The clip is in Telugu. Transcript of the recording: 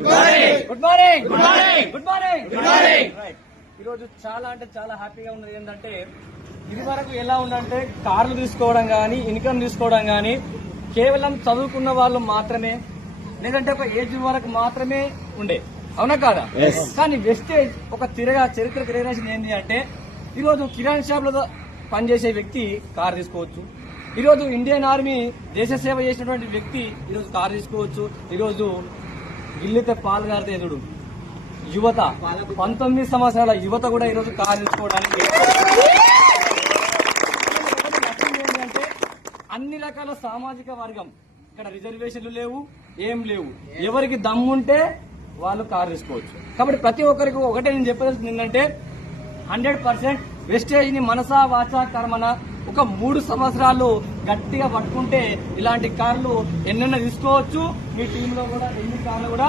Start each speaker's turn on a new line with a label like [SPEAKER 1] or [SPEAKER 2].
[SPEAKER 1] Good morning good morning good morning good morning ఈరోజు చాలా అంటే చాలా హ్యాపీగా ఉన్నది ఏంటంటే ఇది వరకు ఎలా ఉందంటే కార్లు తీసుకోవడం కానీ ఇన్కమ్ తీసుకోవడం కానీ కేవలం చదువుకున్న వాళ్ళు మాత్రమే లేదంటే ఒక ఏజ్ వరకు మాత్రమే ఉండే. అవునా కాదా? కానీ వెస్టేజ్ ఒక తిరగా చరిత్ర తిరగేసింది ఏంటి అంటే ఈరోజు కిరాణా షాప్లో పనిచేసే వ్యక్తి కార్ తీసుకోవచ్చు. ఈరోజు ఇండియన్ ఆర్మీ దేశ సేవ చేసినటువంటి వ్యక్తి ఈరోజు కార్ తీసుకోవచ్చు. ఈరోజు గిల్లితే పాల్గారితే ఎదుడు. యువత పంతొమ్మిది సంవత్సరాల యువత కూడా ఈరోజు కారు తీసుకోవడానికి ఏంటంటే అన్ని రకాల సామాజిక వర్గం. ఇక్కడ రిజర్వేషన్లు లేవు ఏం లేవు. ఎవరికి దమ్ముంటే వాళ్ళు కారు తీసుకోవచ్చు. కాబట్టి ప్రతి ఒక్కరికి ఒకటే నేను చెప్పదలసింది ఏంటంటే హండ్రెడ్ పర్సెంట్ వెస్టేజ్ని మనసా వాచా కర్మన ఒక మూడు సంవత్సరాలు గట్టిగా పట్టుకుంటే ఇలాంటి కార్లు ఎన్నెన్న తీసుకోవచ్చు. మీ టీంలో కూడా ఎన్ని కార్లు కూడా